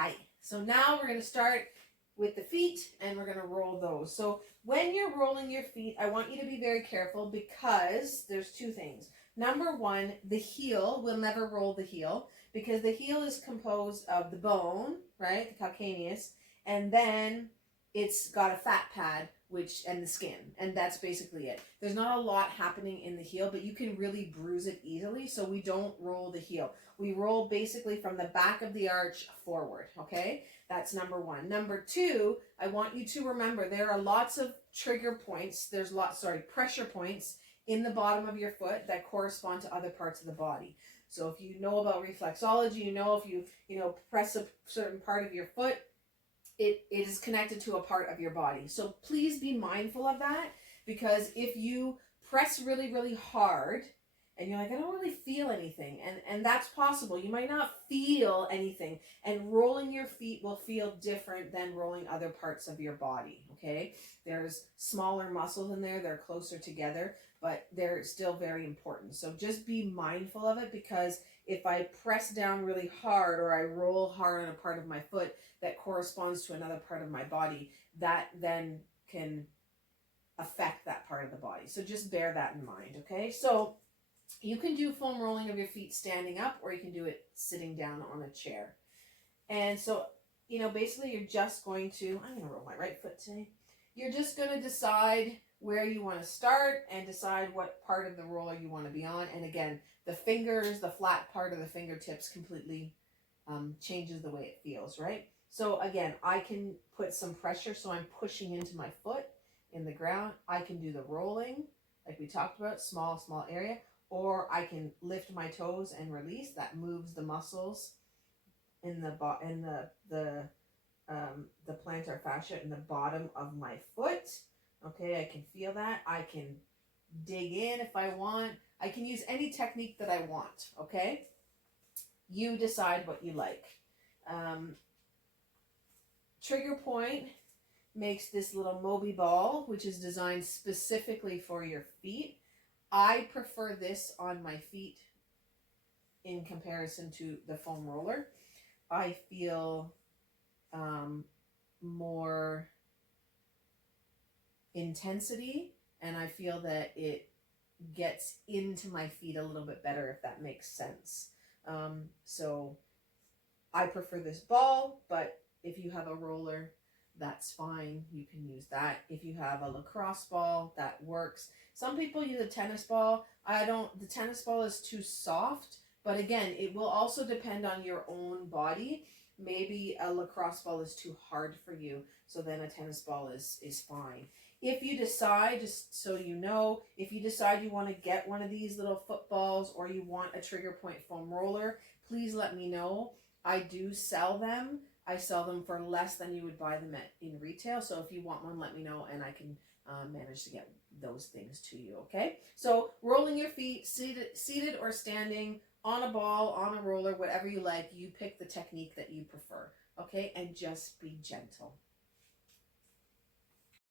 Hi. So now we're going to start with the feet and we're going to roll those. So when you're rolling your feet, I want you to be very careful because there's two things. Number one, the heel will never roll the heel because the heel is composed of the bone, right? The calcaneus, and then it's got a fat pad and the skin, and that's basically it. There's not a lot happening in the heel, but you can really bruise it easily, so we don't roll the heel. We roll basically from the back of the arch forward, okay? That's number one. Number two, I want you to remember there are lots of trigger points. Pressure points in the bottom of your foot that correspond to other parts of the body. So if you know about reflexology, if you press a certain part of your foot, it is connected to a part of your body. So please be mindful of that, because if you press really, really hard and you're like, I don't really feel anything, and that's possible. You might not feel anything, and rolling your feet will feel different than rolling other parts of your body, okay? There's smaller muscles in there, they're closer together, but they're still very important. So just be mindful of it, because if I press down really hard or I roll hard on a part of my foot that corresponds to another part of my body, that then can affect that part of the body. So just bear that in mind, okay? So you can do foam rolling of your feet standing up, or you can do it sitting down on a chair. And so, basically you're just going to, I'm going to roll my right foot today. You're just going to decide where you want to start and decide what part of the roller you want to be on. And again, the fingers, the flat part of the fingertips completely changes the way it feels, right? So again, I can put some pressure, so I'm pushing into my foot in the ground. I can do the rolling, like we talked about, small area, or I can lift my toes and release. That moves the muscles in the plantar fascia in the bottom of my foot. Okay, I can feel that. I can dig in if I want. I can use any technique that I want, okay? You decide what you like. Trigger Point makes this little Moby ball, which is designed specifically for your feet. I prefer this on my feet in comparison to the foam roller. I feel more intensity, and I feel that it gets into my feet a little bit better, if that makes sense. So I prefer this ball, but if you have a roller, that's fine. You can use that. If you have a lacrosse ball, that works. Some people use a tennis ball. The tennis ball is too soft, but again, it will also depend on your own body. Maybe a lacrosse ball is too hard for you, so then a tennis ball is fine. If you decide, just so you know, if you decide you want to get one of these little footballs, or you want a Trigger Point foam roller, please let me know. I do sell them. I sell them for less than you would buy them in retail. So if you want one, let me know, and I can manage to get those things to you, okay? So rolling your feet, seated or standing, on a ball, on a roller, whatever you like. You pick the technique that you prefer, okay? And just be gentle.